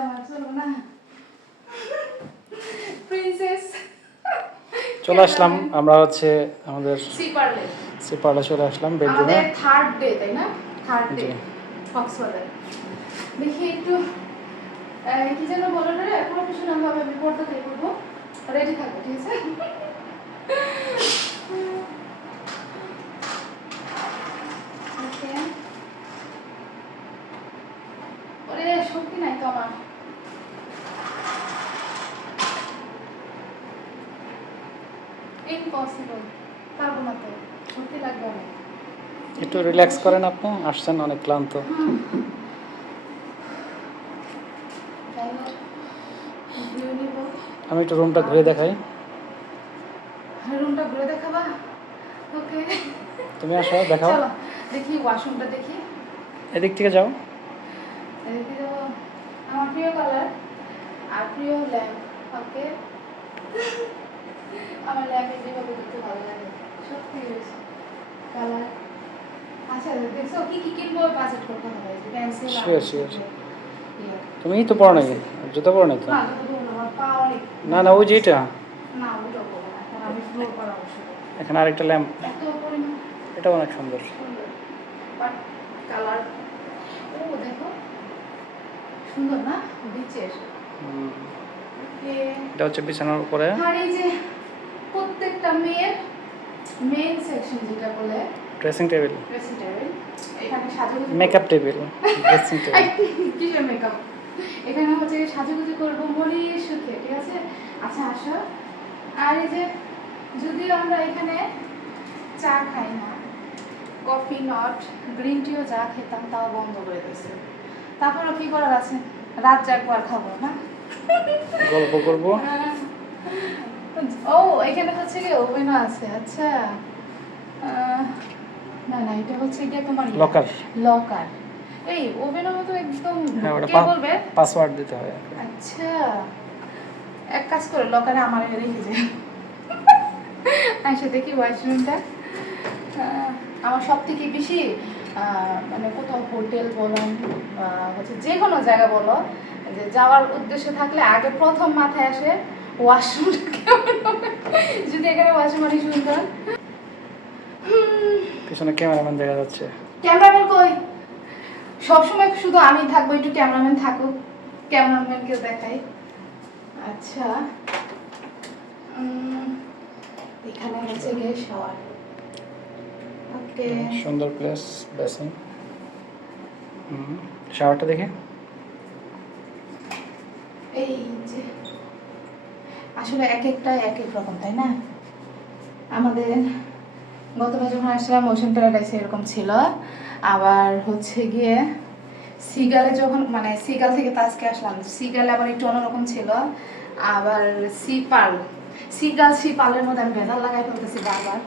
আমার চলো না প্রিন্সেস চলে আসলাম আমরা হচ্ছে আমাদের সিপারলে সিপারলে চলে আসলাম বেডরুমে। আমাদের থার্ড ডে তাই না? Third day Cox's Bazar. দেখি একটু কি যেন বলো না রে, প্রফেশনাল ভাবে আমি পর্দাতে করবো, রেডি থাকবো, ঠিক আছে? ওকে, ওরে শক্তি নাই তো আমার। ইম্পসিবল, পারবো না তো, শক্তি লাগবে অনেক। একটু রিল্যাক্স করেন, আপনি আসছেন অনেক ক্লান্ত। আমি একটু রুমটা ঘুরে দেখাই। রুমটা ঘুরে দেখাবা? ওকে, তুমি আসো, দেখাও। চলো দেখি ওয়াশরুমটা দেখি। এদিক থেকে যাও। এদিকে যাবো। আমার প্রিয় কালার আর প্রিয় ল্যাম্প। ওকে, আমার ল্যাম্পে যেভাবে দেখতে ভালো লাগে, সত্যি কালার। আচ্ছা দেখছো কি কি কিনবো, বাজেট করতে হবে, যে পেন্সিল আর শিওর। তুমি তো পড়ো নাকি? জুতো পড়ো নাকি? না তো বলবো না, পা অনেক। না ওই যে এটা। না ওটা বলবো না, এখন আমি ফ্লোর করা অবশ্যই। এখানে আরেকটা ল্যাম্প, এত পরিমাণ এটাও অনেক সুন্দর। বাট কালার, ও দেখো সুন্দর না, বিচের। এটা হচ্ছে বিছানার উপরে। আর এই যে প্রত্যেকটা মেয়ের মেইন সেকশন যেটা বলে ড্রেসিং টেবিল, এখানে সাজুগুজু, মেকআপ টেবিল, ড্রেসিং টেবিল। কিসের মেকআপ? এখানে হচ্ছে সাজুগুজু করবো মরির সুখে, ঠিক আছে? আচ্ছা আসো। আর এই যে যদিও আমরা এখানে চা খাই না, কফি নট, গ্রিন টিও যা খেতাম তাও বন্ধ করে দিয়েছে। তারপরও কি করার আছে, রাত জাগবো আর খাবো না, গল্প করবো। ও এখানে হচ্ছে কি ওভেনও আছে। আচ্ছা না না, এটা হচ্ছে গিয়ে তোমার লকার। এই ওভেনের মতো একদম, কে বলবে পাসওয়ার্ড দিতে হয়। আচ্ছা এক কাজ করে লকারে আমার রেখে যায়। আচ্ছা দেখি ওয়াশরুমটা। আমার সব থেকে বেশি মানে কোথাও হোটেল বলো হচ্ছে যে কোনো জায়গা বলো, যে যাওয়ার উদ্দেশ্য থাকলে আগে প্রথম মাথায় আসে ওয়াশরুমটা কেমন হবে। যদি এখানে ওয়াশরুম অনেক সুন্দর। পিছনে ক্যামেরাম্যান দেখা যাচ্ছে। ক্যামেরাম্যান কই? সবসময় শুধু আমি থাকবো, একটু ক্যামেরাম্যান থাকুক, ক্যামেরাম্যানকে দেখাই। আচ্ছা এখানে হচ্ছে গিয়ে শাওয়ার। ওকে, সুন্দর প্লেস, বেসিন। শাওয়ারটা দেখে এই যে আসলে এক একটা এক এক রকম, তাই না? আমাদের গতবার যখন আসলাম ওশান প্যারাডাইসে এরকম ছিল, আবার হচ্ছে গিয়ে সিগালে যখন, মানে সিগাল থেকে তো আজকে আসলাম, সিগালে আবার একটু অন্যরকম ছিল। আবার সিপালের মধ্যে আমি ভেজাল লাগাই ফেলতেছি বারবার,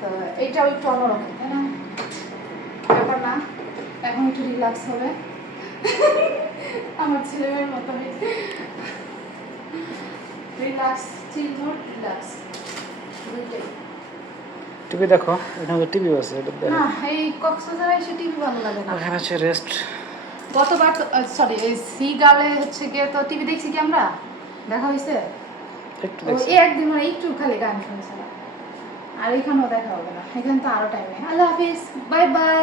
তো এইটাও একটু অন্যরকম, তাই না? ব্যাপার না, এখন একটু রিল্যাক্স হবে। আমার ছেলেমেয়ের মতো রিল্যাক্স, চিল মোড, রিল্যাক্স, দুইটাই। টিভি দেখো, এখানে তো টিভি আছে, এটা দেখো। না এই কক্সবাজারে এসে টিভি ভালো লাগে না। এখানে আছে রেস্ট। গতবার সরি এই সিগালে হচ্ছে গিয়ে তো টিভি দেখছি কি আমরা, দেখা হয়েছে একটু দেখছি। এই একদিন মানে একটু খালি গান শুনছিলাম, আর এখানেও দেখা হবে না, এখানে তো আরো টাইম নেই। আল্লাহ হাফিজ, বাই বাই।